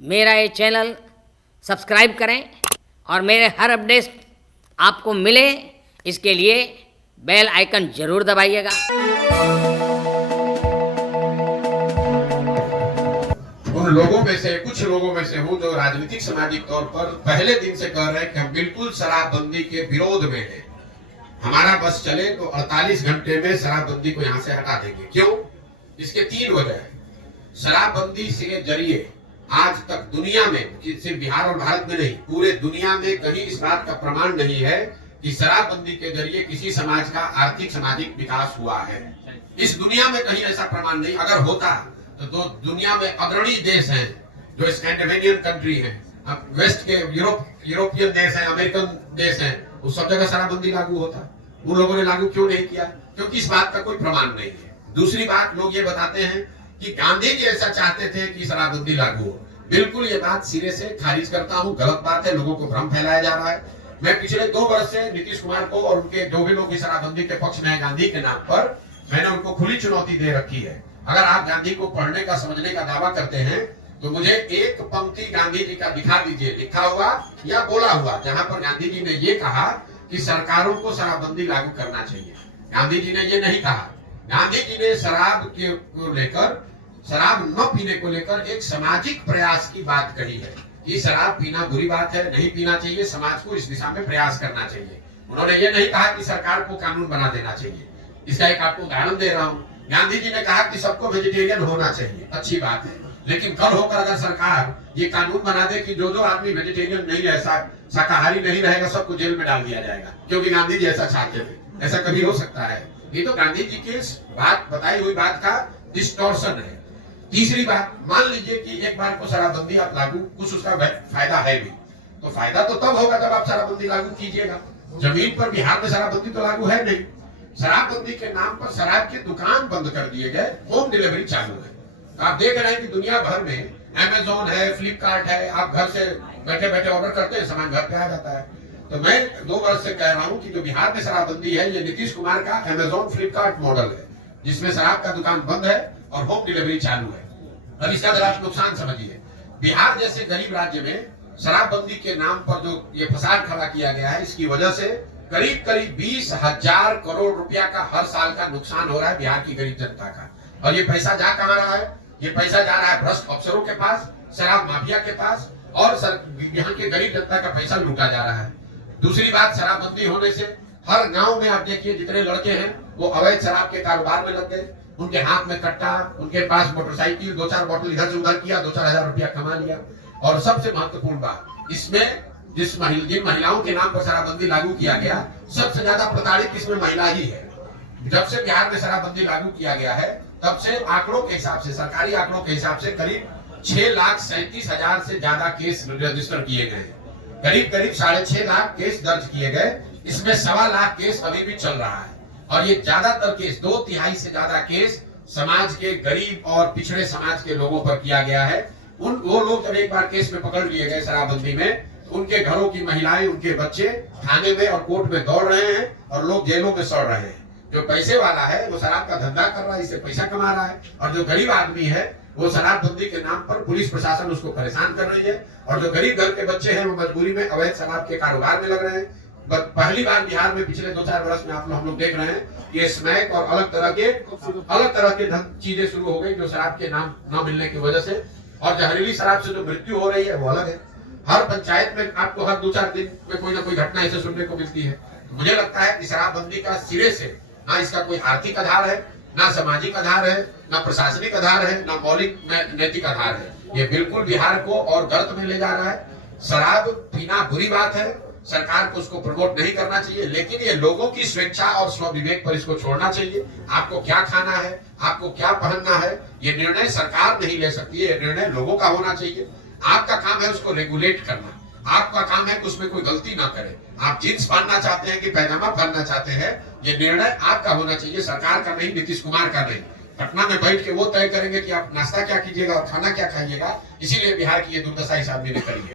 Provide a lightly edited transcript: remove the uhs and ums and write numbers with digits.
मेरा ये channel subscribe करें और मेरे हर अपडेट आपको मिले, इसके लिए बेल आइकन ज़रूर दबाइएगा। उन लोगों में से कुछ लोगों में से हूं जो राजनीतिक सामाजिक तौर पर पहले दिन से कह रहे हैं कि हम बिल्कुल शराबबंदी के विरोध में हैं। हमारा बस चले तो 48 घंटे में शराबबंदी को यहां से हटा देंगे। क्यों? इसके 3 वजह है। शराबबंदी के जरिए आज तक दुनिया में, सिर्फ बिहार और भारत में नहीं, पूरे दुनिया में कहीं इस बात का प्रमाण नहीं है कि शराबबंदी के जरिए किसी समाज का आर्थिक सामाजिक विकास हुआ है। इस दुनिया में कहीं ऐसा प्रमाण नहीं। अगर होता तो दुनिया में अग्रणी देश हैं जो स्कैंडिनेवियन कंट्री हैं, अब वेस्ट के यूरोपियन देश हैं, अमेरिकन देश हैं, उस सब जगह शराबबंदी लागू होता। उन लोगों ने लागू क्यों नहीं किया? क्योंकि इस बात का कोई प्रमाण नहीं है। दूसरी बात, लोग ये बताते हैं कि गांधी जी ऐसा चाहते थे कि शराबबंदी लागू हो। बिल्कुल ये बात सिरे से खारिज करता हूं, गलत बात है। लोगों को भ्रम फैलाया जा रहा है। मैं पिछले 2 वर्ष से नीतीश कुमार को और उनके जो भी लोग शराबबंदी के पक्ष में है गांधी के नाम पर, मैंने उनको खुली चुनौती दे रखी है। अगर आप गांधी को पढ़ने का, समझने का दावा करते हैं तो मुझे एक पंक्ति गांधी जी का दिखा दीजिए, लिखा हुआ या बोला हुआ, जहां पर गांधी जी ने ये कहा कि सरकारों को शराबबंदी लागू करना चाहिए। गांधी जी ने ये नहीं कहा। गांधी जी ने शराब को लेकर, शराब न पीने को लेकर एक सामाजिक प्रयास की बात कही है कि शराब पीना बुरी बात है, नहीं पीना चाहिए, समाज को इस दिशा में प्रयास करना चाहिए। उन्होंने ये नहीं कहा कि सरकार को कानून बना देना चाहिए। इसका एक आपको उदाहरण दे रहा हूं। गांधी जी ने कहा कि सबको वेजिटेरियन होना चाहिए, अच्छी बात है, लेकिन कल होकर अगर सरकार ये कानून बना दे कि जो आदमी वेजिटेरियन नहीं रह, शाकाहारी नहीं रहेगा, सबको जेल में डाल दिया जाएगा क्योंकि गांधी जी ऐसा चाहते थे, ऐसा कभी हो सकता है? ये तो गांधी जी की बात, बताई हुई बात का डिस्टॉर्शन है। तीसरी बात, मान लीजिए कि एक बार को शराबबंदी आप लागू, कुछ उसका फायदा है भी, तो फायदा तो तब होगा जब आप शराबबंदी लागू कीजिएगा। जमीन पर बिहार में शराबबंदी तो लागू है नहीं। शराबबंदी के नाम पर शराब की दुकान बंद कर दिए गए, होम डिलीवरी चालू है। आप देख रहे हैं कि दुनिया भर में अमेज़न है, फ्लिपकार्ट है, आप घर से बैठे बैठे ऑर्डर करते हैं, सामान घर पे आ जाता है। तो मैं 2 वर्ष से कह रहा हूं कि जो बिहार में शराबबंदी है, ये नीतीश कुमार का अमेज़न फ्लिपकार्ट मॉडल है, जिसमें शराब का दुकान बंद है और होम डिलीवरी चालू है। अब इसका जरा आप नुकसान समझिए। बिहार जैसे गरीब राज्य में शराबबंदी के नाम पर जो ये फसाद खड़ा किया गया है, इसकी वजह से करीब करीब 20,000 करोड़ रुपया का हर साल का नुकसान हो रहा है बिहार की गरीब जनता का। और ये पैसा जा कहां रहा है? ये पैसा जा रहा है भ्रष्ट अफसरों के पास, शराब माफिया के पास, और यहाँ के गरीब जनता का पैसा लूटा जा रहा है। दूसरी बात, शराबबंदी होने से हर गांव में आप देखिए जितने लड़के हैं वो अवैध शराब के कारोबार में लग गए। उनके हाथ में कट्टा, उनके पास मोटरसाइकिल, 2-4 बोतल इधर से उधर किया, 2-4 हजार रुपया कमा लिया। और सबसे महत्वपूर्ण बात, इसमें जिन महिलाओं के नाम पर शराबबंदी लागू किया गया, सबसे ज्यादा प्रताड़ित इसमें महिला ही है। जब से बिहार में शराबबंदी लागू किया गया है, तब से आंकड़ों के हिसाब से, सरकारी आंकड़ों के हिसाब से करीब 6,37,000 से ज्यादा केस रजिस्टर किए गए। करीब करीब 6.5 लाख केस दर्ज किए गए। इसमें 1.25 लाख केस अभी भी चल रहा है। और ये ज्यादातर केस, 2/3 से ज्यादा केस समाज के गरीब और पिछड़े समाज के लोगों पर किया गया है। वो लोग जब एक बार केस में पकड़ लिए गए शराबबंदी में, उनके घरों की महिलाएं, उनके बच्चे थाने में और कोर्ट में दौड़ रहे हैं और लोग जेलों में सड़ रहे हैं। जो पैसे वाला है वो शराब का धंधा कर रहा है, इससे पैसा कमा रहा है, और जो गरीब आदमी है वो शराबबंदी के नाम पर पुलिस प्रशासन उसको परेशान कर रही है, और जो गरीब घर के बच्चे हैं वो मजबूरी में अवैध शराब के कारोबार में लग रहे हैं। पहली बार बिहार में पिछले 2-4 वर्ष में हम लोग देख रहे हैं कि स्मैक और अलग तरह के चीजें शुरू हो गई जो शराब के नाम न मिलने की वजह से। और जहरीली शराब से जो मृत्यु हो रही है वो अलग है। हर पंचायत में आपको हर 2-4 दिन में कोई ना कोई घटना ऐसे सुनने को मिलती है। तो मुझे लगता है कि शराबबंदी का सिरे से ना इसका कोई आर्थिक आधार है, ना सामाजिक आधार है, ना प्रशासनिक आधार है, ना मौलिक नैतिक आधार है। ये बिल्कुल बिहार को और गर्त में ले जा रहा है। शराब पीना बुरी बात है, सरकार को उसको प्रमोट नहीं करना चाहिए, लेकिन ये लोगों की स्वेच्छा और स्वविवेक पर इसको छोड़ना चाहिए। आपको क्या खाना है, आपको क्या पहनना है, ये निर्णय सरकार नहीं ले सकती है, ये निर्णय लोगों का होना चाहिए। आपका काम है उसको रेगुलेट करना, आपका काम है कि उसमें कोई गलती ना करे। आप जींस पहनना चाहते हैं कि पैजामा पहनना चाहते हैं, ये निर्णय आपका होना चाहिए, सरकार का नहीं, नीतीश कुमार का नहीं। पटना में बैठ के वो तय करेंगे कि आप नाश्ता क्या कीजिएगा और खाना क्या खाइएगा। इसीलिए बिहार की ये दुर्दशा इस आदमी ने करी है।